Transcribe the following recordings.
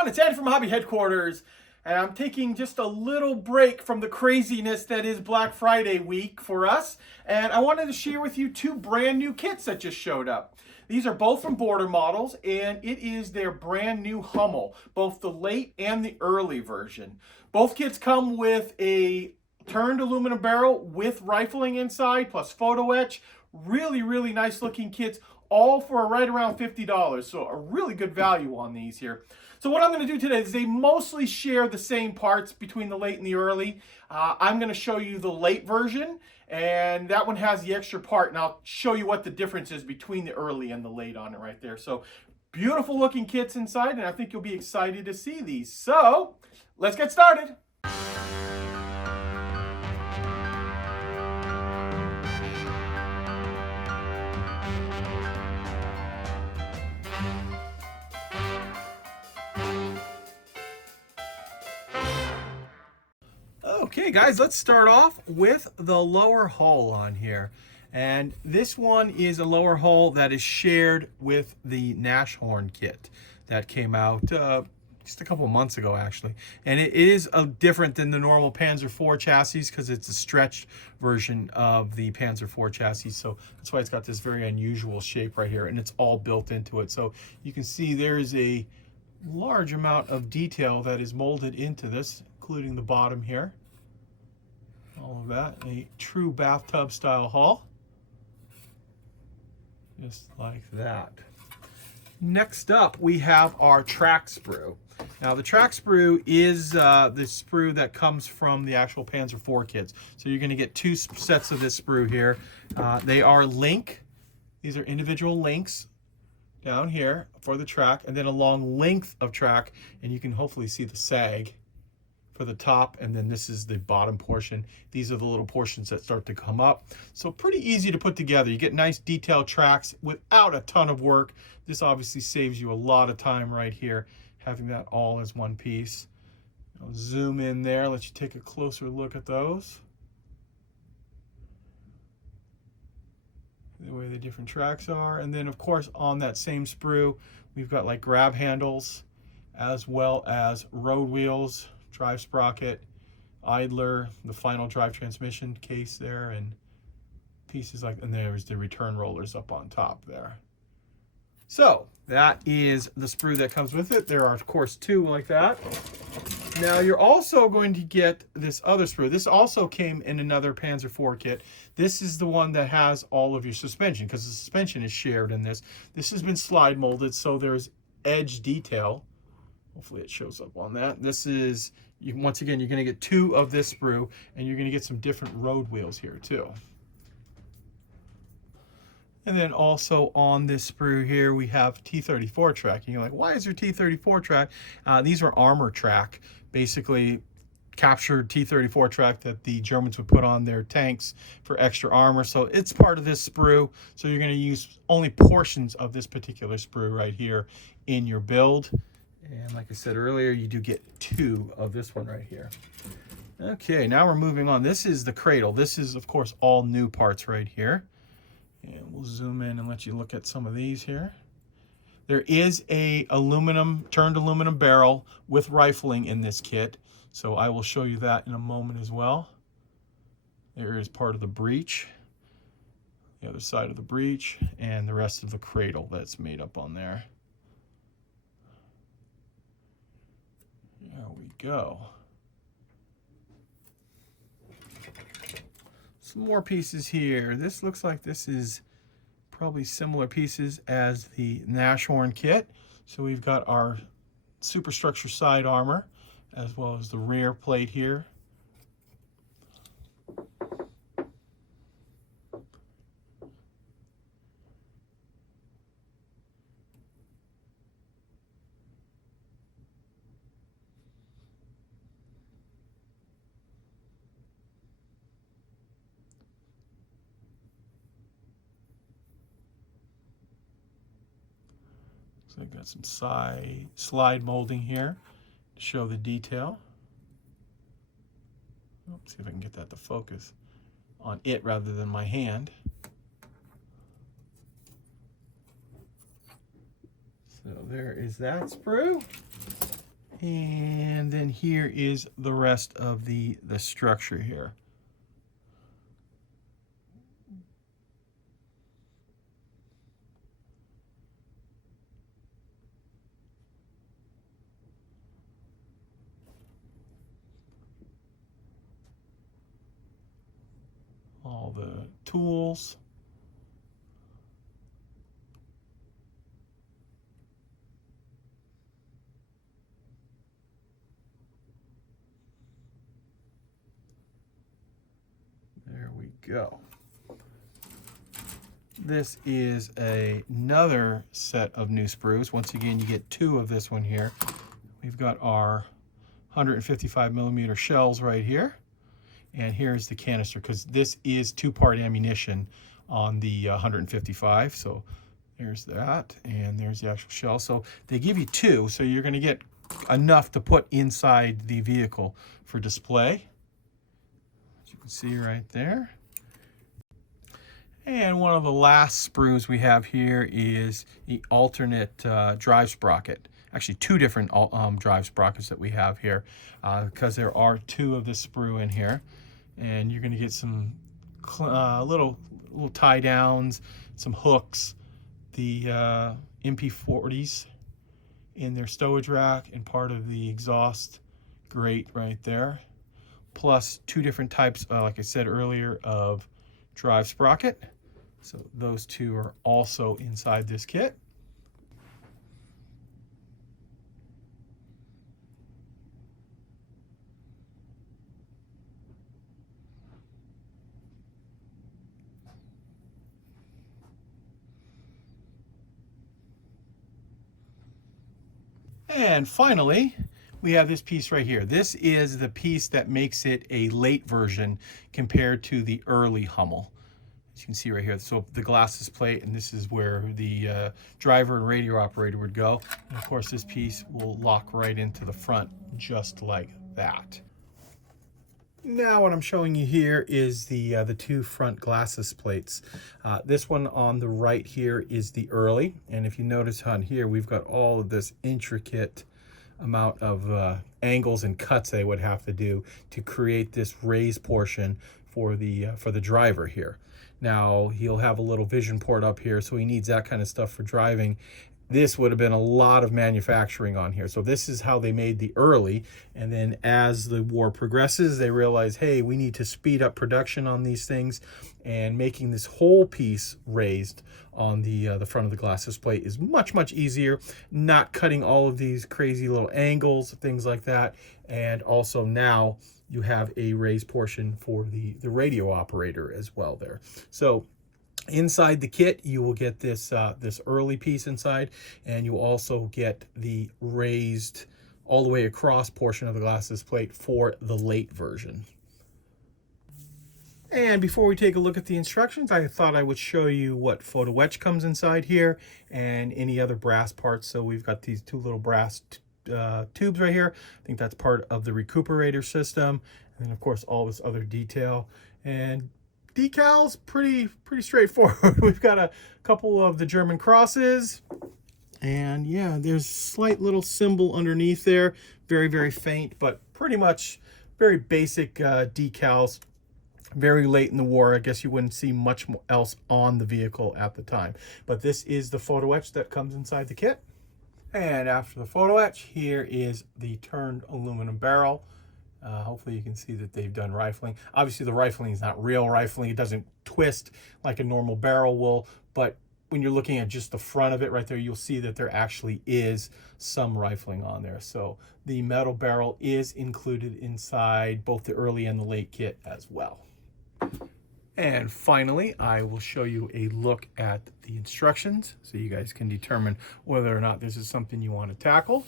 everyone, it's Andy from Hobby Headquarters, and I'm taking just a little break from the craziness that is Black Friday week for us, and I wanted to share with you two brand new kits that just showed up. These are both from Border Models, and it is their brand new Hummel, both the late and the early version. Both kits come with a turned aluminum barrel with rifling inside, plus photo etch. Really nice looking kits, all for right around $50. So a really good value on these here. So what I'm going to do today is they mostly share the same parts between the late and the early. I'm going to show you the late version, and that one has the extra part, and I'll show you what the difference is between the early and the late on it right there. So beautiful looking kits inside, and I think you'll be excited to see these. So let's get started. Okay guys, let's start off with the lower hull on here. And this one is a lower hull that is shared with the Nashorn kit that came out just a couple of months ago actually. And it is different than the normal Panzer IV chassis because it's a stretched version of the Panzer IV chassis. So that's why it's got this very unusual shape right here, and it's all built into it. So you can see there is a large amount of detail that is molded into this, including the bottom here. All of that, a true bathtub style hull, just like that. Next up, we have our track sprue. Now the track sprue is the sprue that comes from the actual Panzer IV kits. So you're going to get two sets of this sprue here. They are link. These are individual links down here for the track, and then a long length of track, and you can hopefully see the sag for the top, and then this is the bottom portion. These are the little portions that start to come up. So pretty easy to put together. You get nice detailed tracks without a ton of work. This obviously saves you a lot of time right here, having that all as one piece. I'll zoom in there, let you take a closer look at those. The way the different tracks are. And then of course on that same sprue, we've got like grab handles, as well as road wheels, drive sprocket, idler, the final drive transmission case there, and pieces like, and there's the return rollers up on top there. So that is the sprue that comes with it. There are of course two like that. Now you're also going to get this other sprue. This also came in another Panzer IV kit. This is the one that has all of your suspension, because the suspension is shared in this. This has been slide molded, so there's edge detail. Hopefully it shows up on that. This is, once again, you're going to get two of this sprue, and you're going to get some different road wheels here too. And then also on this sprue here, we have T-34 track. And you're like, why is there T-34 track? These are armor track, basically captured T-34 track that the Germans would put on their tanks for extra armor. So it's part of this sprue. So you're going to use only portions of this particular sprue right here in your build. And like I said earlier, you do get two of this one right here. Okay, now we're moving on. This is the cradle. This is, of course, all new parts right here. And we'll zoom in and let you look at some of these here. There is a turned aluminum barrel with rifling in this kit. So I will show you that in a moment as well. There is part of the breech, the other side of the breech, and the rest of the cradle that's made up on there. There we go. Some more pieces here. This looks like this is probably similar pieces as the Nashorn kit. So we've got our superstructure side armor, as well as the rear plate here. So I've got some slide molding here to show the detail. Let's see if I can get that to focus on it rather than my hand. So there is that sprue. And then here is the rest of the structure here. All the tools. There we go. This is another set of new sprues. Once again, you get two of this one here. We've got our 155 millimeter shells right here. And here's the canister, because this is two-part ammunition on the 155. So there's that, and there's the actual shell. So they give you two, so you're going to get enough to put inside the vehicle for display. As you can see right there. And one of the last sprues we have here is the alternate drive sprocket. Actually, two different drive sprockets that we have here, because there are two of the sprue in here. And you're going to get some little tie downs, some hooks, the MP40s in their stowage rack, and part of the exhaust grate right there. Plus two different types, like I said earlier, of drive sprocket. So those two are also inside this kit. And finally, we have this piece right here. This is the piece that makes it a late version compared to the early Hummel. As you can see right here, so the glasses plate, and this is where the driver and radio operator would go. And of course, this piece will lock right into the front just like that. Now what I'm showing you here is the two front glasses plates. This one on the right here is the early, and if you notice on here, we've got all of this intricate amount of angles and cuts they would have to do to create this raised portion for the driver here. Now he'll have a little vision port up here, so he needs that kind of stuff for driving. This would have been a lot of manufacturing on here. So this is how they made the early. And then as the war progresses, they realize, hey, we need to speed up production on these things, and making this whole piece raised on the front of the glasses plate is much, much easier. Not cutting all of these crazy little angles, things like that. And also now you have a raised portion for the radio operator as well there. So inside the kit, you will get this this early piece inside, and you also get the raised all the way across portion of the glasses plate for the late version. And before we take a look at the instructions, I thought I would show you what photo etch comes inside here and any other brass parts. So we've got these two little brass tubes right here. I think that's part of the recuperator system. And then of course all this other detail. And decals, pretty straightforward. We've got a couple of the German crosses, and yeah, there's a slight little symbol underneath there, very faint, but pretty much very basic decals. Very late in the war, I guess you wouldn't see much else on the vehicle at the time, but this is the photo etch that comes inside the kit. And after the photo etch, here is the turned aluminum barrel. Hopefully you can see that they've done rifling. Obviously the rifling is not real rifling. It doesn't twist like a normal barrel will, but when you're looking at just the front of it right there, you'll see that there actually is some rifling on there. So the metal barrel is included inside both the early and the late kit as well. And finally, I will show you a look at the instructions so you guys can determine whether or not this is something you want to tackle.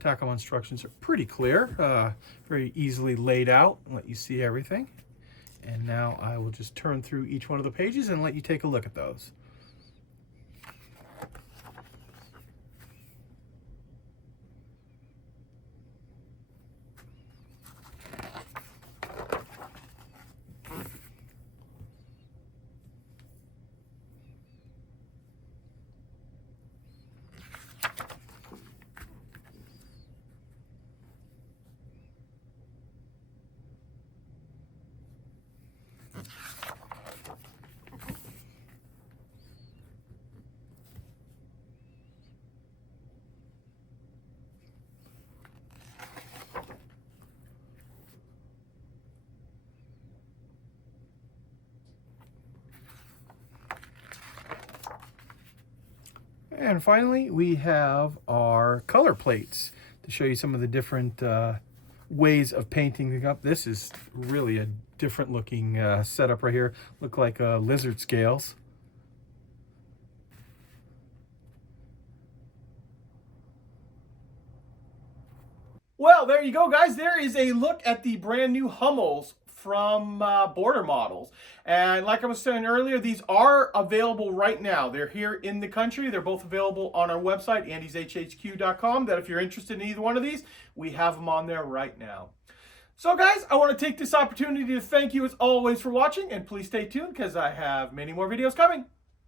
Tackle instructions are pretty clear, very easily laid out and let you see everything. And now I will just turn through each one of the pages and let you take a look at those. And finally, we have our color plates to show you some of the different ways of painting up. This is really a different looking setup right here. Look like lizard scales. Well, there you go, guys. There is a look at the brand new Hummels from Border Models. And like I was saying earlier, these are available right now. They're here in the country. They're both available on our website, andyshhq.com, that if you're interested in either one of these, we have them on there right now. So guys, I want to take this opportunity to thank you as always for watching, and please stay tuned because I have many more videos coming.